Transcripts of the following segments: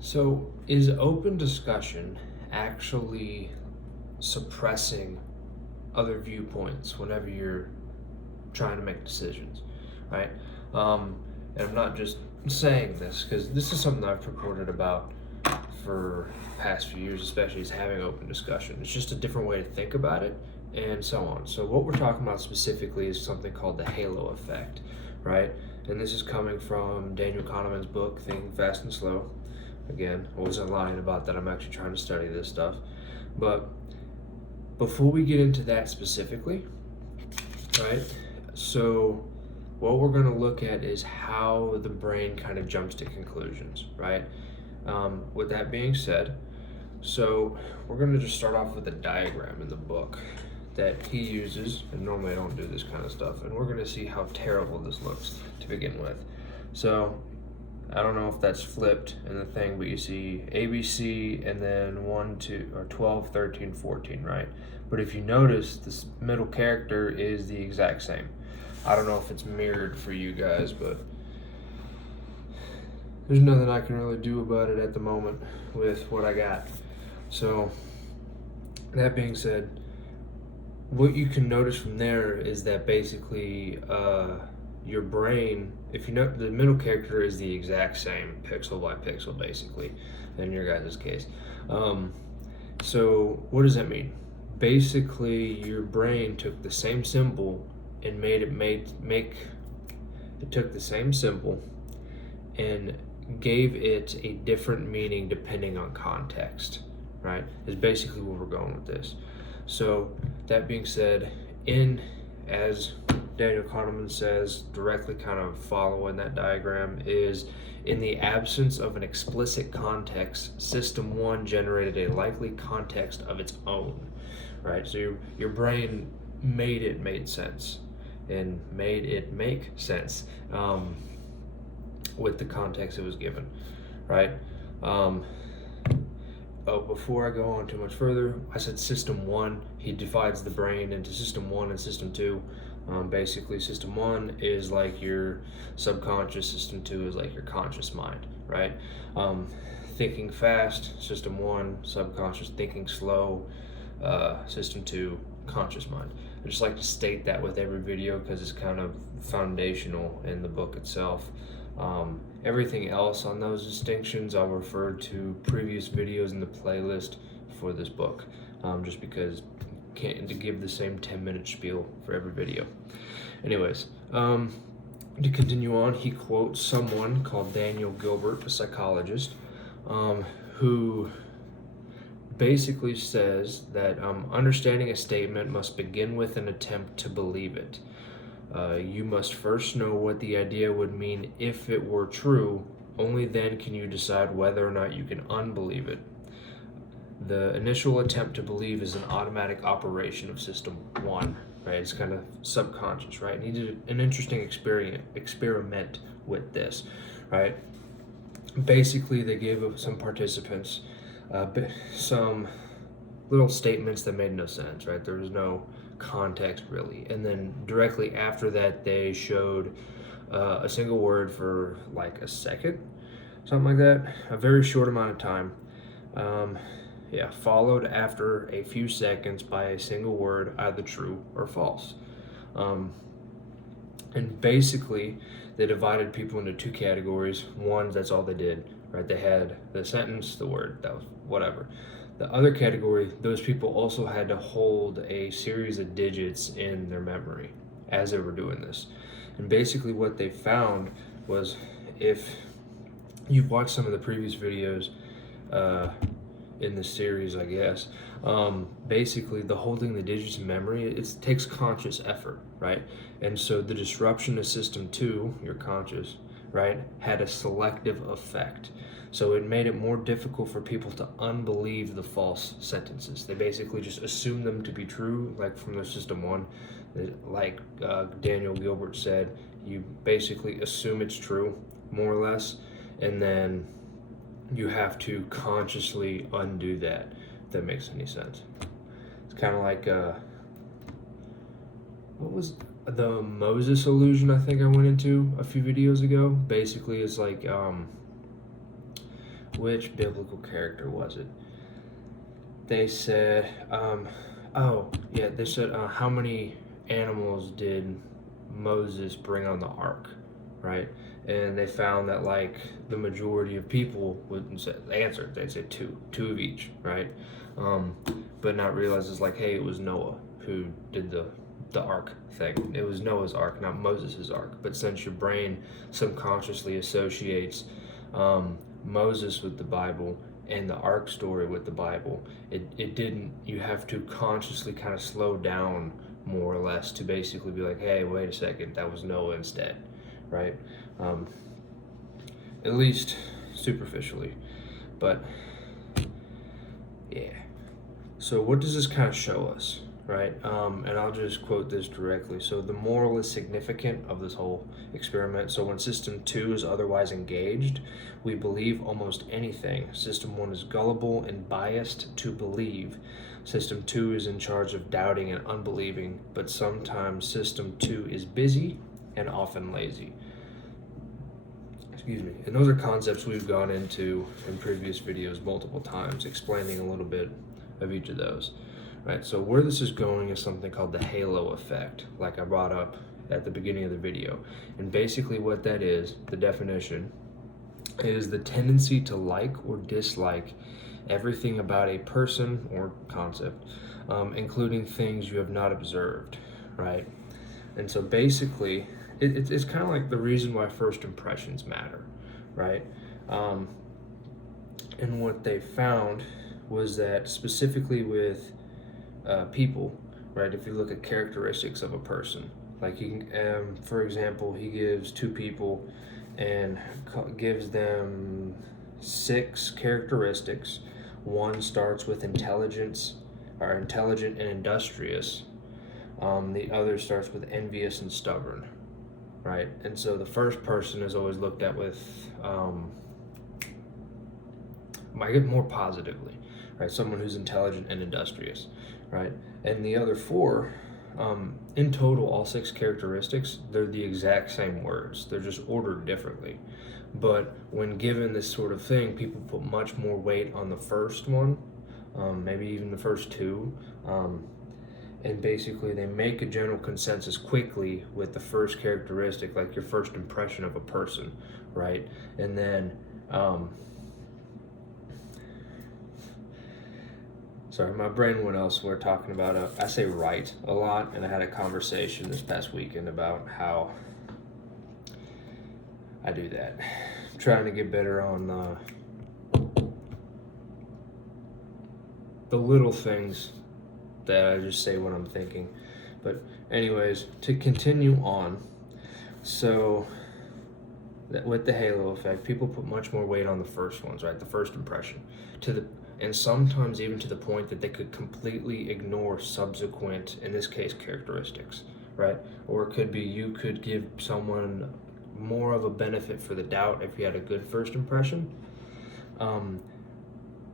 So, is open discussion actually suppressing other viewpoints whenever you're trying to make decisions, right? And I'm not just saying this because this is something I've purported about for the past few years, especially is having open discussion. It's just a different way to think about it and so on. So, what we're talking about specifically is something called the halo effect, right? And this is coming from Daniel Kahneman's book, Thinking Fast and Slow. Again, I wasn't lying about that. I'm actually trying to study this stuff. But before we get into that specifically, right? So, what we're going to look at is how the brain kind of jumps to conclusions, right? With that being said, so we're going to just start off with a diagram in the book that he uses, and normally I don't do this kind of stuff, and we're going to see how terrible this looks to begin with. So, I don't know if that's flipped in the thing, but you see ABC and then 1, 2, or 12, 13, 14, right? But if you notice, this middle character is the exact same. I don't know if it's mirrored for you guys, but there's nothing I can really do about it at the moment with what I got. So, that being said, what you can notice from there is that basically your brain, if you know, the middle character is the exact same pixel by pixel basically in your guys' case. So what does that mean? Basically your brain took the same symbol and it took the same symbol and gave it a different meaning depending on context, right? Is basically where we're going with this. So that being said, as Daniel Kahneman says, directly kind of following that diagram, is in the absence of an explicit context, system one generated a likely context of its own, right? So your brain made it make sense and made it make sense with the context it was given, right? Before I go on too much further, I said system one. He divides the brain into system one and system two. Basically, system one is like your subconscious, system two is like your conscious mind, right? Thinking fast, system one, subconscious, thinking slow, system two, conscious mind. I just like to state that with every video because it's kind of foundational in the book itself. Everything else on those distinctions I'll refer to previous videos in the playlist for this book, just because can't to give the same 10-minute spiel for every video. Anyways, to continue on, he quotes someone called Daniel Gilbert, a psychologist, who basically says that understanding a statement must begin with an attempt to believe it. You must first know what the idea would mean if it were true. Only then can you decide whether or not you can unbelieve it. The initial attempt to believe is an automatic operation of system one, right? It's kind of subconscious, right? And he did an interesting experiment with this, right? Basically, they gave some participants some little statements that made no sense, right? There was no context really, and then directly after that they showed a single word for like a second, something like that, a very short amount of time, followed after a few seconds by a single word, either true or false. And basically they divided people into two categories. One, that's all they did, right? They had the sentence, the word, that was whatever. The other category, those people also had to hold a series of digits in their memory as they were doing this. And basically what they found was, if you've watched some of the previous videos in this series, I guess, basically the holding the digits in memory, it takes conscious effort, right? And so the disruption to system two, your conscious, right, had a selective effect. So it made it more difficult for people to unbelieve the false sentences. They basically just assumed them to be true, like from their system one. Like Daniel Gilbert said, you basically assume it's true, more or less, and then you have to consciously undo that, if that makes any sense. It's kind of like, what was the Moses illusion I think I went into a few videos ago? Basically, it's like, which biblical character was it? They said, they said, how many animals did Moses bring on the ark, right? And they found that like the majority of people would answer, they'd say two of each, right? But not realize it's like, hey, it was Noah who did the ark thing. It was Noah's ark, not Moses's ark. But since your brain subconsciously associates Moses with the Bible and the ark story with the Bible, it didn't. You have to consciously kind of slow down more or less to basically be like, hey, wait a second, that was Noah instead, right? At least superficially, but yeah. So what does this kind of show us, right? And I'll just quote this directly. So the moral is significant of this whole experiment. So when system 2 is otherwise engaged, we believe almost anything. System 1 is gullible and biased to believe. System 2 is in charge of doubting and unbelieving, but sometimes system 2 is busy and often lazy. Excuse me. And those are concepts we've gone into in previous videos multiple times, explaining a little bit of each of those. Right, so where this is going is something called the halo effect, like I brought up at the beginning of the video. And basically what that is, the definition, is the tendency to like or dislike everything about a person or concept, including things you have not observed, right? And so basically, it's kind of like the reason why first impressions matter, right? And what they found was that specifically with people, right? If you look at characteristics of a person, like for example, he gives two people and gives them 6 characteristics. One starts with intelligent and industrious. The other starts with envious and stubborn, right? And so the first person is always looked at with, I get more positively, right? Someone who's intelligent and industrious, right? And the other 4, in total, all 6 characteristics, they're the exact same words. They're just ordered differently. But when given this sort of thing, people put much more weight on the first one, maybe even the first 2. And basically they make a general consensus quickly with the first characteristic, like your first impression of a person, right? And then, sorry, my brain went elsewhere talking about, I say right a lot, and I had a conversation this past weekend about how I do that. I'm trying to get better on the little things that I just say what I'm thinking. But anyways, to continue on, so with the halo effect, people put much more weight on the first ones, right? The first impression, and sometimes even to the point that they could completely ignore subsequent, in this case, characteristics, right? Or it could be you could give someone more of a benefit for the doubt if you had a good first impression,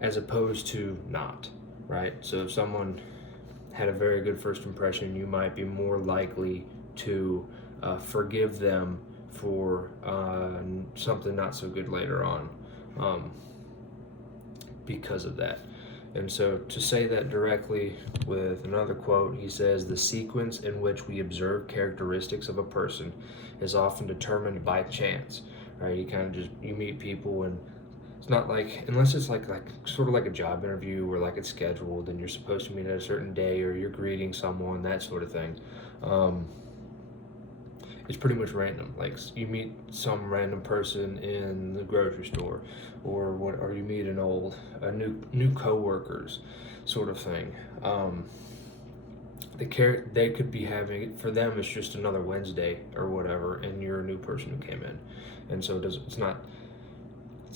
as opposed to not, right? So if someone had a very good first impression, you might be more likely to forgive them for something not so good later on, because of that. And so to say that directly with another quote, he says, the sequence in which we observe characteristics of a person is often determined by chance, right? You meet people, and it's not like, unless it's like sort of like a job interview where like it's scheduled and you're supposed to meet at a certain day, or you're greeting someone, that sort of thing. It's pretty much random. Like you meet some random person in the grocery store, or you meet new coworkers, sort of thing. They could be having, for them it's just another Wednesday or whatever, and you're a new person who came in, and so it's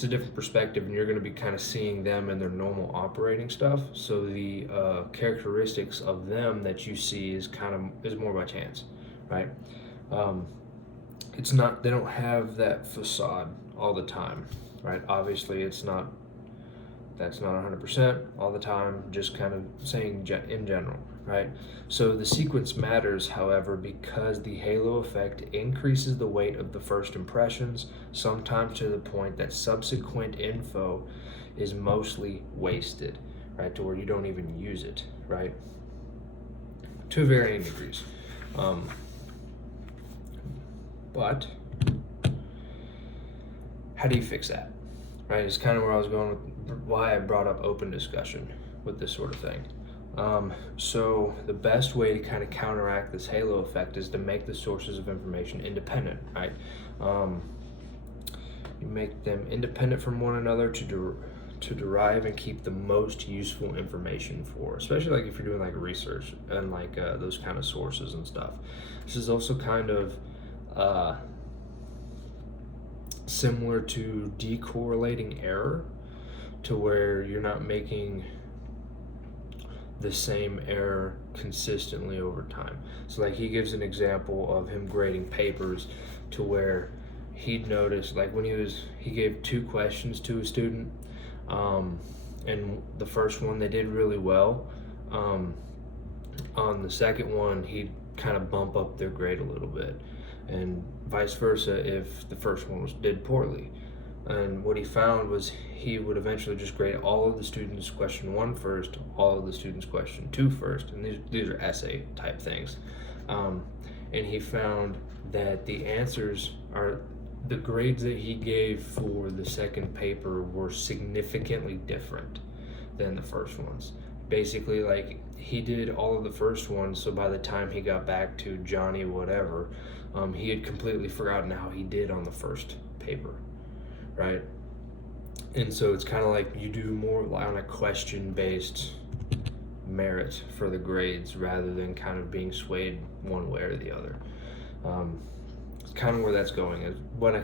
a different perspective, and you're going to be kind of seeing them in their normal operating stuff. So the characteristics of them that you see is more by chance, right? They don't have that facade all the time, right? Obviously that's not 100% all the time, just kind of saying in general, right? So the sequence matters, however, because the halo effect increases the weight of the first impressions, sometimes to the point that subsequent info is mostly wasted, right? To where you don't even use it, right? To varying degrees. But how do you fix that, right? It's kind of where I was going with why I brought up open discussion with this sort of thing. So the best way to kind of counteract this halo effect is to make the sources of information independent, right? You make them independent from one another to derive and keep the most useful information for, especially like if you're doing like research and like those kind of sources and stuff. This is also kind of similar to decorrelating error, to where you're not making the same error consistently over time. So like he gives an example of him grading papers, to where he'd noticed like when he gave 2 questions to a student, and the first one they did really well. On the second one he'd kind of bump up their grade a little bit, and vice versa if the first one did poorly. And what he found was he would eventually just grade all of the students question 1 first, all of the students question 2 first, and these are essay type things. And he found that the answers are, the grades that he gave for the second paper were significantly different than the first ones. Basically, like he did all of the first ones, so by the time he got back to Johnny whatever, he had completely forgotten how he did on the first paper, right? And so it's kind of like you do more on a question-based merit for the grades rather than kind of being swayed one way or the other. It's kind of where that's going, is what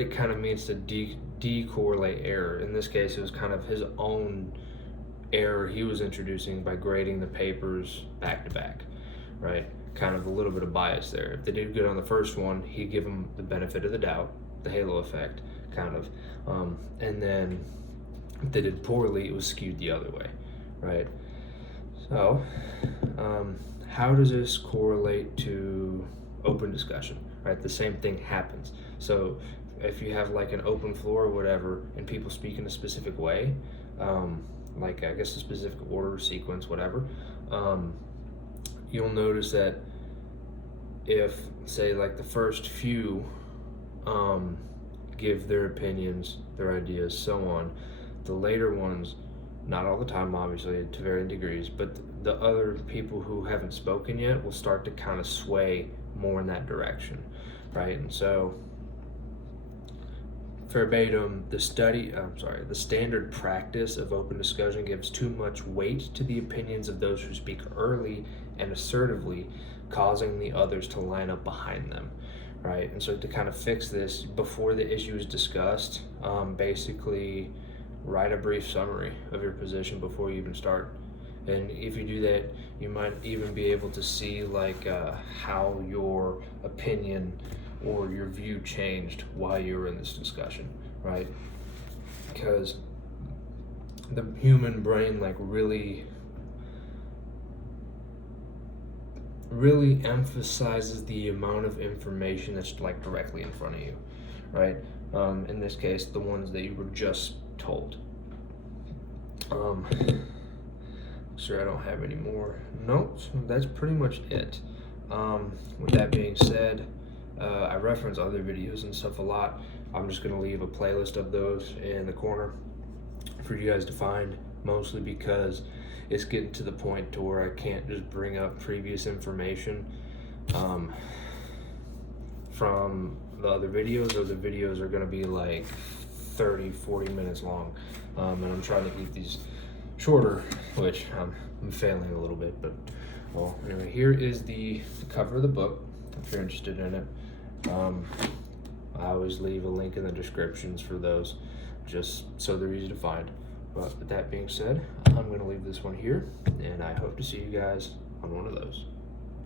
it kind of means to decorrelate error. In this case, it was kind of his own error he was introducing by grading the papers back to back, right? Kind of a little bit of bias there. If they did good on the first one, he'd give them the benefit of the doubt, the halo effect, kind of. And then if they did poorly, it was skewed the other way, right? So, how does this correlate to open discussion, right? The same thing happens. So if you have like an open floor or whatever, and people speak in a specific way, like I guess a specific order, sequence, whatever, you'll notice that if, say, like the first few give their opinions, their ideas, so on, the later ones, not all the time obviously, to varying degrees, but the other people who haven't spoken yet will start to kind of sway more in that direction, right? And so verbatim, the standard practice of open discussion gives too much weight to the opinions of those who speak early and assertively, causing the others to line up behind them, right? And so to kind of fix this, before the issue is discussed, basically write a brief summary of your position before you even start. And if you do that, you might even be able to see like how your opinion or your view changed while you were in this discussion, right? Because the human brain like really emphasizes the amount of information that's like directly in front of you, right? In this case, the ones that you were just told. Sure, I don't have any more notes. That's pretty much it. With that being said, I reference other videos and stuff a lot. I'm just gonna leave a playlist of those in the corner for you guys to find, mostly because it's getting to the point to where I can't just bring up previous information from the other videos, or the videos are gonna be like 30-40 minutes long, and I'm trying to keep these shorter, which I'm failing a little bit, but well, anyway, here is the cover of the book if you're interested in it. I always leave a link in the descriptions for those, just so they're easy to find. But with that being said, I'm going to leave this one here, and I hope to see you guys on one of those.